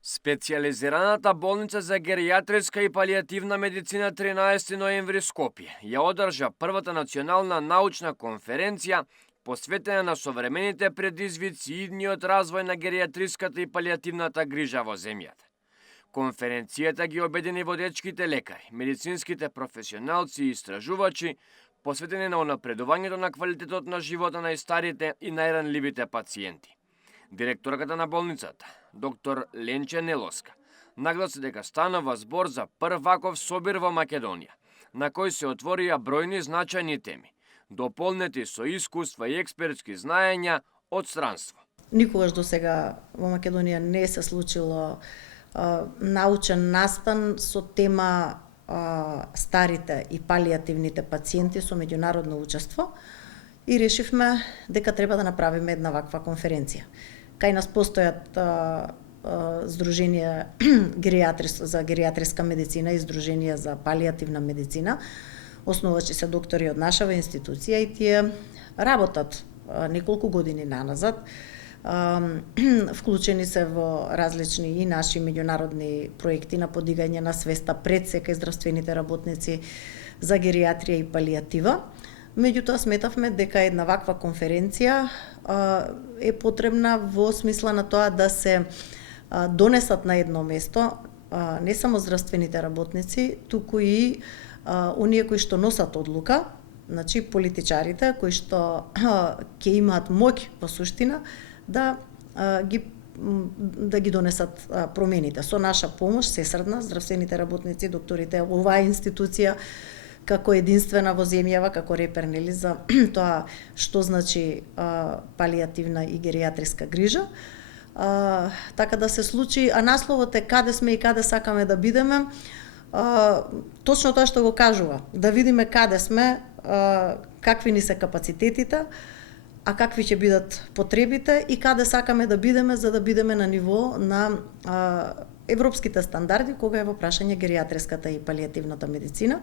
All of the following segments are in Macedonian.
Специјализираната болница за геријатриска и палијативна медицина 13 ноември Скопје ја одржа првата национална научна конференција посветена на современите предизвици и идниот развој на геријатриската и палијативната грижа во земјата. Конференцијата ги обедини водечките лекари, медицинските професионалци и истражувачи, посветени на унапредувањето на квалитетот на живота на старите и најранливите пациенти. Директорката на болницата, доктор Ленче Нелоска, нагласи дека станува збор за прв ваков собир во Македонија, на кој се отворија бројни значајни теми, дополнети со искуства и експертски знаења од странство. Никогаш до сега во Македонија не се случило научен настан со тема старите и палијативните пациенти со меѓународно учество и решивме дека треба да направиме една ваква конференција. Кај нас постојат Здружение за геријатриска медицина и Здружение за палијативна медицина. Основачи се доктори од нашава институција и тие работат неколку години наназад. Вклучени се во различни и наши меѓународни проекти на подигање на свеста пред се кај здравствените работници за геријатрија и палијатива. Меѓутоа сметавме дека една ваква конференција е потребна во смисла на тоа да се донесат на едно место не само здравствените работници, туку и оние кои што носат одлука, значи политичарите кои што ќе имаат моќ во суштина да ги донесат промените. Со наша помош, сесредна, здравствените работници, докторите, оваа институција како единствена во земјава, како репер нели за тоа што значи палијативна и геријатриска грижа. Така да се случи, а насловот е каде сме и каде сакаме да бидеме. Точно тоа што го кажува, да видиме каде сме, какви ни се капацитетите, а какви ќе бидат потребите и каде сакаме да бидеме за да бидеме на ниво на европските стандарди кога е во прашање геријатриската и палијативната медицина.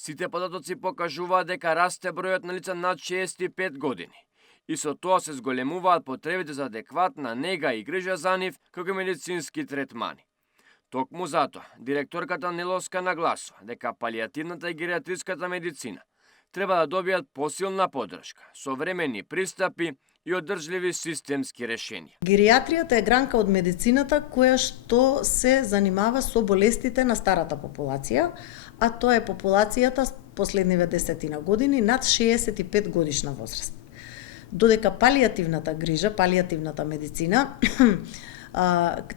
Сите податоци покажуваат дека расте бројот на лица над 65 години и со тоа се зголемуваат потребите за адекватна нега и грижа за нив како медицински третмани. Токму затоа, директорката Нелоска нагласува дека палијативната и геријатриската медицина треба да добијат посилна поддршка, современи пристапи и одржливи системски решенија. Геријатријата е гранка од медицината која што се занимава со болестите на старата популација, а тоа е популацијата последниве 10 години над 65 годишна возраст. Додека палијативната грижа, палијативната медицина,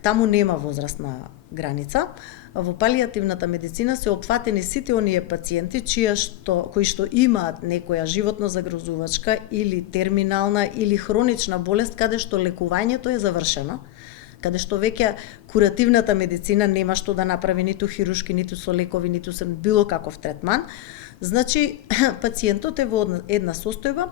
таму нема возрастна граница. Во палијативната медицина се опфатени сите оние пациенти кои што имаат некоја животно загрозувачка или терминална или хронична болест каде што лекувањето е завршено, каде што веќе куративната медицина нема што да направи ниту хирушки, ниту со лекови, ниту со било каков третман. Значи, пациентот е во една состојба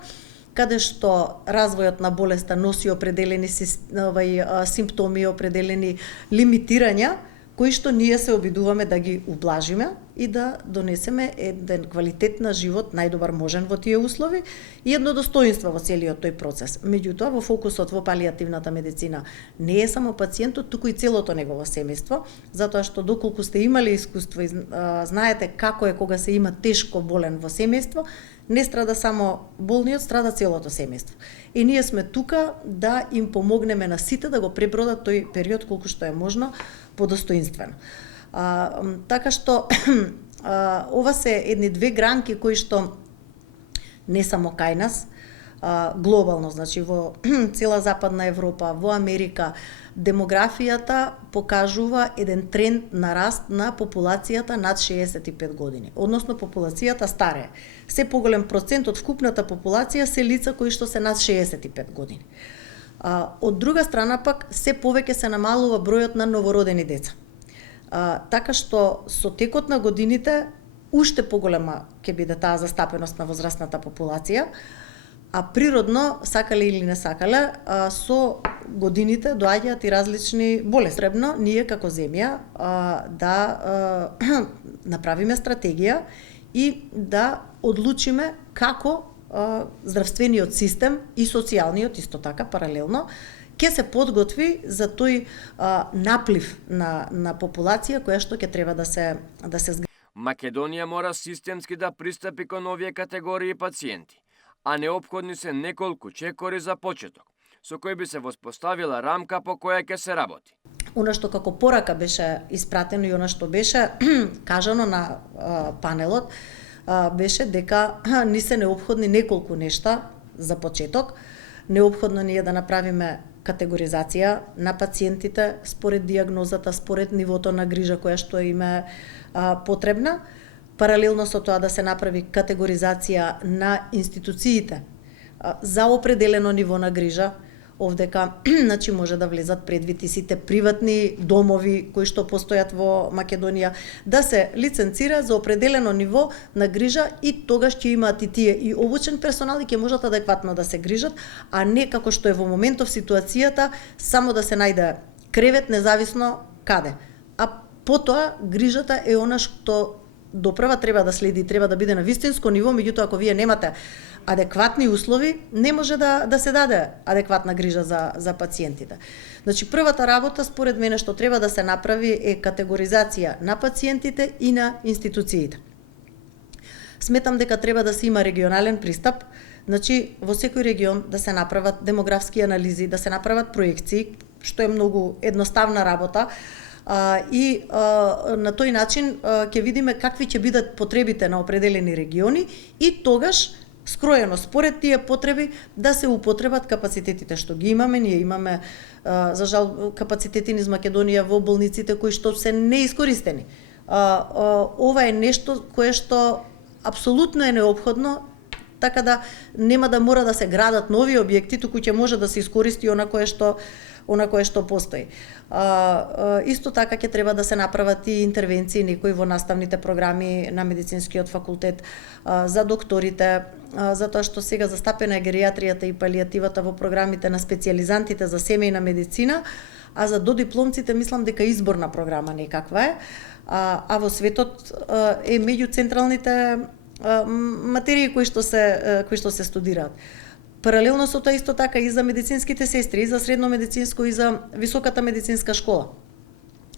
каде што развојот на болеста носи определени симптоми, определени лимитирања, кои што ние се обидуваме да ги ублажиме и да донесеме еден квалитет на живот најдобар можен во тие услови и едно достоинство во целиот тој процес. Меѓутоа, во фокусот во палијативната медицина не е само пациентот, туку и целото негово семејство, затоа што доколку сте имали искуство и знаете како е кога се има тешко болен во семејство, не страда само болниот, страда целото семејство. И ние сме тука да им помогнеме на сите да го пребродат тој период колку што е можно подостоинствено. Така што ова се едни две гранки кои што не само кај нас, глобално, значи во цела Западна Европа, во Америка, демографијата покажува еден тренд на раст на популацијата над 65 години. Односно, популацијата старее. Се поголем процент од вкупната популација се лица кои што се над 65 години. Од друга страна пак, се повеќе се намалува бројот на новородени деца. Така што со текот на годините уште поголема ќе биде таа застапеност на возрастната популација, а природно, сакале или не сакале, со годините доаѓаат и различни болести. Требно ние како земја да направиме стратегија и да одлучиме како здравствениот систем и социјалниот исто така паралелно ќе се подготви за тој наплив на популација која што ќе треба да се згради. Македонија мора системски да пристапи кон овие категории пациенти, а неопходни се неколку чекори за почеток, со кој би се воспоставила рамка по која ќе се работи. Она што како порака беше испратено и она што беше кажано на панелот беше дека ни се неопходни неколку нешта за почеток. Неопходно ни е да направиме категоризација на пациентите според дијагнозата, според нивото на грижа која што им е потребна. Паралелно со тоа да се направи категоризација на институциите за определено ниво на грижа. Овдека значи може да влезат предвид и сите приватни домови кои што постојат во Македонија, да се лиценцира за определено ниво на грижа и тогаш ќе имаат и тие и обучен персонал и ќе можат адекватно да се грижат, а не како што е во моментов ситуацијата само да се најде кревет независно каде. А потоа грижата е она што допрва треба да следи, треба да биде на вистинско ниво, меѓутоа ако вие немате адекватни услови, не може да се даде адекватна грижа за пациентите. Значи, првата работа, според мене, што треба да се направи е категоризација на пациентите и на институциите. Сметам дека треба да се има регионален пристап, значи, во секој регион да се направат демографски анализи, да се направат проекции, што е многу едноставна работа, и на тој начин ќе видиме какви ќе бидат потребите на определени региони и тогаш скроено според тие потреби да се употребат капацитетите што ги имаме. Ние имаме за жал капацитети низ Македонија во болниците кои што се неискористени. Ова е нешто кое што апсолутно е неопходно, така да нема да мора да се градат нови објекти, туку ќе може да се искористи она кое што постои. Исто така ќе треба да се направат и интервенции некои во наставните програми на медицинскиот факултет за докторите, затоа што сега застапена е геријатријата и палијативата во програмите на специјализантите за семејна медицина, а за додипломците мислам дека изборна програма некаква е, а во светот е меѓу централните материи кои што се студираат. Паралелно со тоа исто така и за медицинските сестри, и за средно медицинско, и за високата медицинска школа.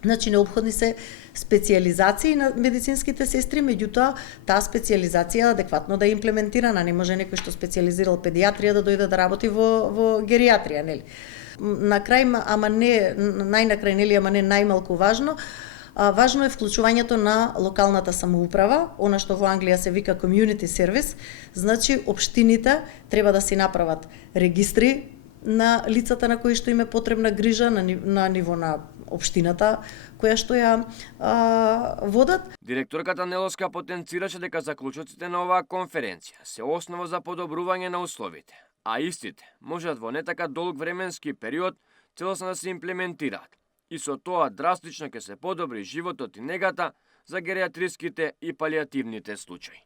Значи, необходни се специјализации на медицинските сестри, меѓутоа таа специјализација адекватно да е имплементирана. Не може некој што специјализирал педијатрија да дојде да работи во геријатрија, нели? На крај, ама не најнакрај, нели, ама не најмалку важно, важно е вклучувањето на локалната самоуправа, она што во Англија се вика community service, значи општините треба да си направат регистри на лицата на кои што им е потребна грижа на ниво на општината која што ја водат. Директорката Неловска потенцираше дека заклучоците на оваа конференција се основа за подобрување на условите, а истите можат во не така долг временски период целосно да се имплементираат. И со тоа драстично ќе се подобри животот и негата за геријатриските и палијативните случаи.